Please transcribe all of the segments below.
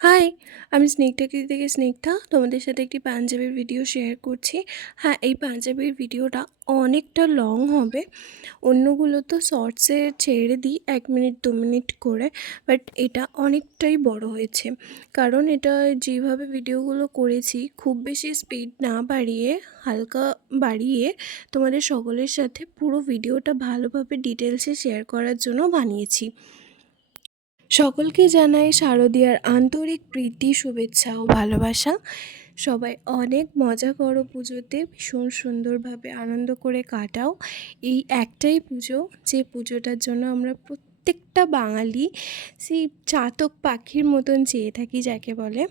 High, আমি স্নেকটাকি থেকে স্নিগ্ধা। তোমাদের সাথে একটি পাঞ্জাবির ভিডিও শেয়ার করছি। হ্যাঁ, এই পাঞ্জাবির ভিডিওটা অনেকটা লং হবে। অন্যগুলো তো শর্টসে ছেড়ে দিই 1 মিনিট 2 মিনিট করে, বাট এটা অনেকটাই বড় হয়েছে। কারণ এটা যেভাবে ভিডিওগুলো করেছি খুব বেশি স্পিড না বাড়িয়ে, হালকা বাড়িয়ে তোমাদের সকলের সাথে পুরো ভিডিওটা ভালোভাবে ডিটেলসে শেয়ার করার জন্য বানিয়েছি। সকলকে জানাই শারদীয়ার আন্তরিক প্রীতি, শুভেচ্ছা ও ভালোবাসা। সবাই অনেক মজা করো পুজোতে, ভীষণ সুন্দরভাবে আনন্দ করে কাটাও। এই একটাই পুজো, যে পুজোটার জন্য আমরা প্রত্যেকটা বাঙালি সেই চাতক পাখির মতন চেয়ে থাকি, যাকে বলে।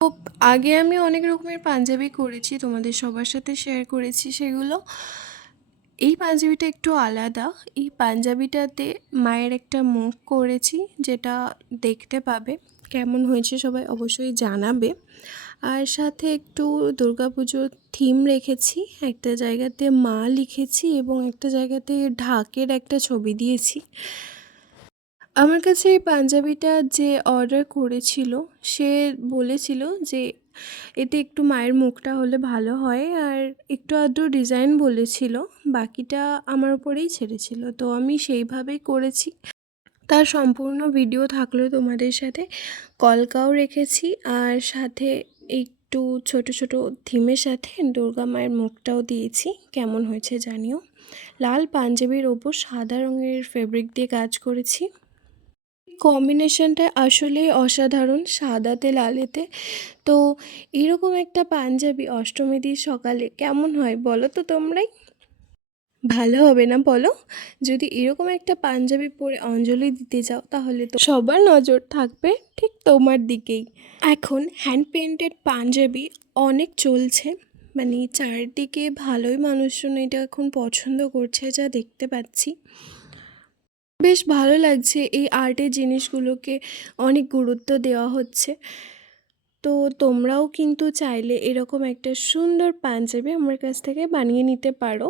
খুব আগে আমি অনেক রকমের পাঞ্জাবি করেছি, তোমাদের সবার সাথে শেয়ার করেছি সেগুলো। এই পাঞ্জাবিটা একটু আলাদা। এই পাঞ্জাবিটাতে মায়ের একটা মুখ করেছি, যেটা দেখতে পাবে। কেমন হয়েছে সবাই অবশ্যই জানাবে। আর সাথে একটু দুর্গাপুজোর থিম রেখেছি, একটা জায়গাতে মা লিখেছি এবং একটা জায়গাতে ঢাকের একটা ছবি দিয়েছি। আমার কাছে এই পাঞ্জাবিটা যে অর্ডার করেছিল সে বলেছিল যে এতে একটু মায়ের মুখটা হলে ভালো হয়, আর একটু আধটু ডিজাইন বলেছিল, বাকিটা আমার উপরেই ছেড়েছিল। তো আমি সেইভাবেই করেছি। তার সম্পূর্ণ ভিডিও থাকলেও তোমাদের সাথে কলকাও রেখেছি, আর সাথে একটু ছোট ছোট থিমের সাথে দুর্গা মায়ের মুখটাও দিয়েছি। কেমন হয়েছে জানিও। লাল পাঞ্জাবির ওপর সাদা রঙের ফেব্রিক দিয়ে কাজ করেছি। কম্বিনেশনটা আসলেই অসাধারণ, সাদাতে লালেতে। তো এরকম একটা পাঞ্জাবি অষ্টমী দিন সকালে কেমন হয় বলো তো তোমরাই? ভালো হবে না বলো? যদি এরকম একটা পাঞ্জাবি পরে অঞ্জলি দিতে যাও তাহলে তো সবার নজর থাকবে ঠিক তোমার দিকেই। এখন হ্যান্ড পেইন্টেড পাঞ্জাবি অনেক চলছে, মানে চারিদিকে ভালোই মানুষজন এটা এখন পছন্দ করছে, যা দেখতে পাচ্ছি। বেশ ভালো লাগছে, এই আর্টের জিনিসগুলোকে অনেক গুরুত্ব দেওয়া হচ্ছে। তো তোমরাও কিন্তু চাইলে এরকম একটা সুন্দর পাঞ্জাবি আমার কাছ থেকে বানিয়ে নিতে পারো।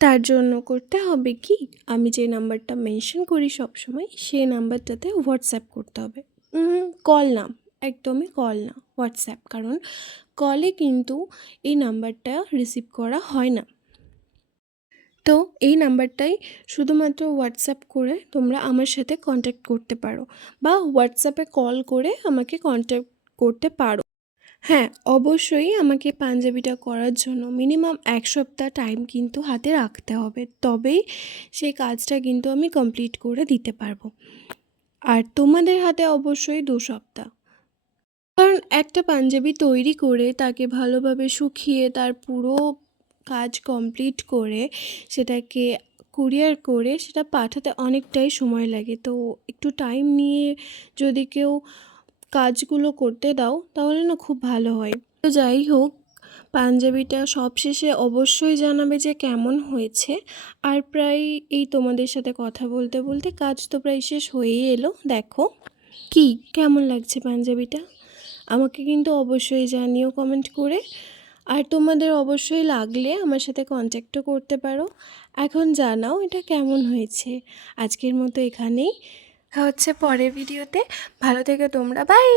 তার জন্য করতে হবে কি, আমি যে নাম্বারটা মেনশন করি সবসময় সেই নাম্বারটাতে হোয়াটসঅ্যাপ করতে হবে। কল না, একদমই কল না, হোয়াটসঅ্যাপ। কারণ কলে কিন্তু এই নাম্বারটা রিসিভ করা হয় না। তো এই নাম্বারটাই শুধুমাত্র হোয়াটসঅ্যাপ করে তোমরা আমার সাথে কন্ট্যাক্ট করতে পারো, বা হোয়াটসঅ্যাপে কল করে আমাকে কন্ট্যাক্ট করতে পারো। হ্যাঁ, অবশ্যই আমাকে পাঞ্জাবিটা করার জন্য মিনিমাম 1 সপ্তাহ টাইম কিন্তু হাতে রাখতে হবে, তবেই সেই কাজটা কিন্তু আমি কমপ্লিট করে দিতে পারবো। আর তোমাদের হাতে অবশ্যই 2 সপ্তাহ। কারণ একটা পাঞ্জাবি তৈরি করে তাকে ভালোভাবে শুকিয়ে তার পুরো কাজ কমপ্লিট করে সেটাকে কুরিয়ার করে সেটা পাঠাতে অনেকটাই সময় লাগে। তো একটু টাইম নিয়ে যদি কেউ কাজগুলো করতে দাও তাহলে না খুব ভালো হয়। তো যাই হোক, পাঞ্জাবিটা সবশেষে অবশ্যই জানাবে যে কেমন হয়েছে। আর প্রায় এই তোমাদের সাথে কথা বলতে বলতে কাজ তো প্রায় শেষ হয়েই এলো। দেখো কি কেমন লাগছে পাঞ্জাবিটা, আমাকে কিন্তু অবশ্যই জানিও কমেন্ট করে। আর তোমাদের অবশ্যই লাগলে আমার সাথে কন্ট্যাক্টও করতে পারো। এখন জানাও এটা কেমন হয়েছে। আজকের মতো এখানেই, হচ্ছে পরের ভিডিওতে। ভালো থেকো তোমরা, বাই।